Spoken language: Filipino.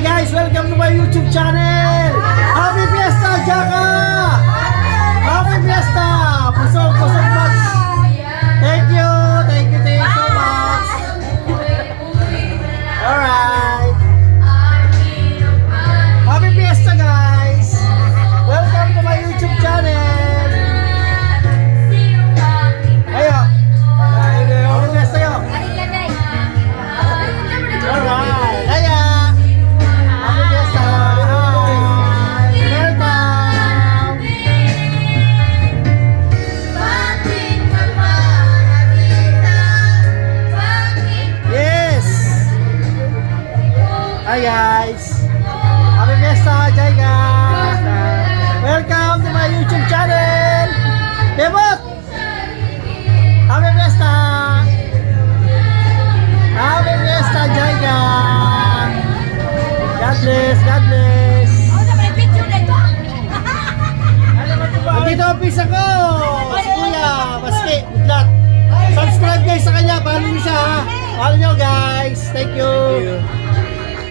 Hi guys, welcome to my YouTube channel. Happy Fiesta, Jaka! Happy Fiesta! Pusog much. Thank you so much. Alright. Happy Fiesta guys. Welcome to my YouTube channel. Ayo. Happy Fiesta yo. Alright. Kaya. Happy Fiesta. Hi. Welcome. Yes. Hi guys. Happy Fiesta, Jaiga. Welcome to my YouTube channel. Debut. Happy Fiesta. Happy Fiesta, Jaiga. God bless, God bless. Nandito ang pisa ko. Si Kuya, Baski, Udlat. Subscribe guys sa kanya, follow niyo siya ha. Follow niyo guys. Thank you.